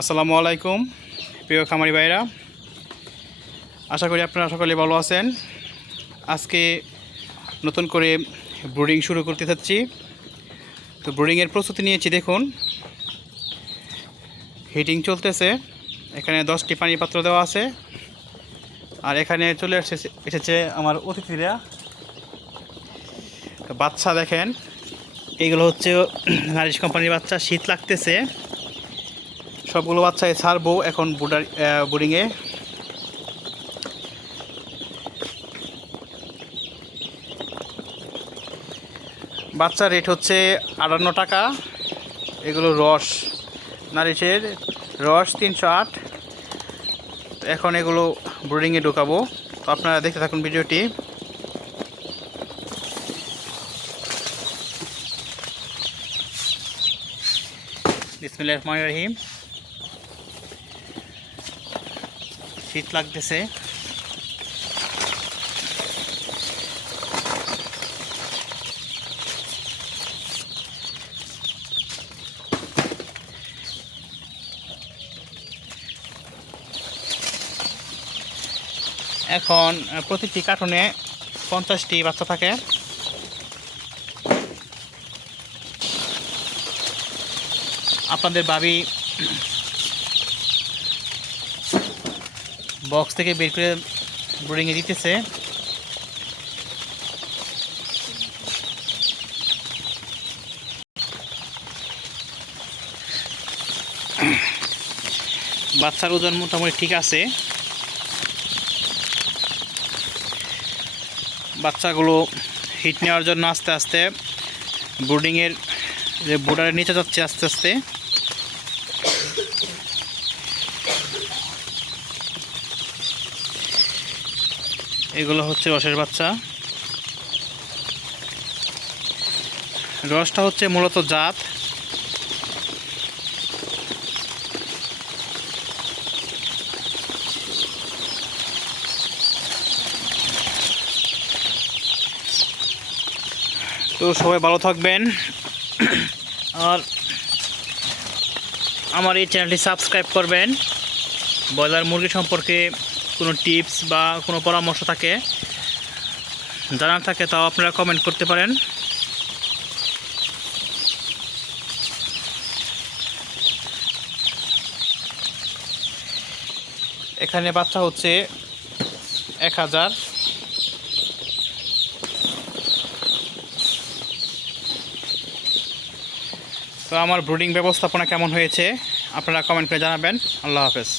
আসসালামু আলাইকুম, প্রিয় খামারি ভাইরা। আশা করি আপনারা সকলে ভালো আছেন। আজকে নতুন করে ব্রুডিং শুরু করতে চাচ্ছি তো ব্রুডিংয়ের প্রস্তুতি নিয়েছি, দেখুন। হিটিং চলতেছে, এখানে দশটি পানির পাত্র দেওয়া আছে। আর এখানে চলে এসেছে এসেছে আমার অতিথিরা। বাচ্চা দেখেন এইগুলো হচ্ছে নারিশ কোম্পানির বাচ্চা, শীত লাগতেছে। সবগুলো বাচ্চাই ছাড়বো এখন বুডার বোর্ডিংয়ে। বাচ্চার রেট হচ্ছে আটান্ন টাকা। এগুলো রস, নারিশের রস তিনশো আট। এখন এগুলো ব্রুডিংয়ে ঢোকাবো। তো আপনারা দেখতে থাকুন ভিডিওটি। বিসমিল্লাহির রহমানির রহিম। শীত লাগতেছে। এখন প্রতিটি কার্টুনে পঞ্চাশটি বাচ্চা থাকে। আপনাদের ভাবি বক্স থেকে বের করে ব্রোডিংয়ে দিতেছে। বাচ্চার ওজন মোটামুটি ঠিক আছে। বাচ্চাগুলো হিট নেওয়ার জন্য আস্তে আস্তে বোর্ডিংয়ের যে বোর্ডারের নিচে যাচ্ছে আস্তে আস্তে। এগুলো হচ্ছে রসের বাচ্চা। রসটা হচ্ছে মূলত জাত। তো সবাই ভালো থাকবেন। আর আমার এই চ্যানেলটি সাবস্ক্রাইব করবেন। ব্রয়লার মুরগি সম্পর্কে কোনো টিপস বা কোনো পরামর্শ থাকে, জানার থাকে তাও আপনারা কমেন্ট করতে পারেন। এখানে বাচ্চা হচ্ছে এক হাজার। তো আমার ব্রুডিং ব্যবস্থাপনা কেমন হয়েছে, আপনারা কমেন্ট করে জানাবেন। আল্লাহ হাফেজ।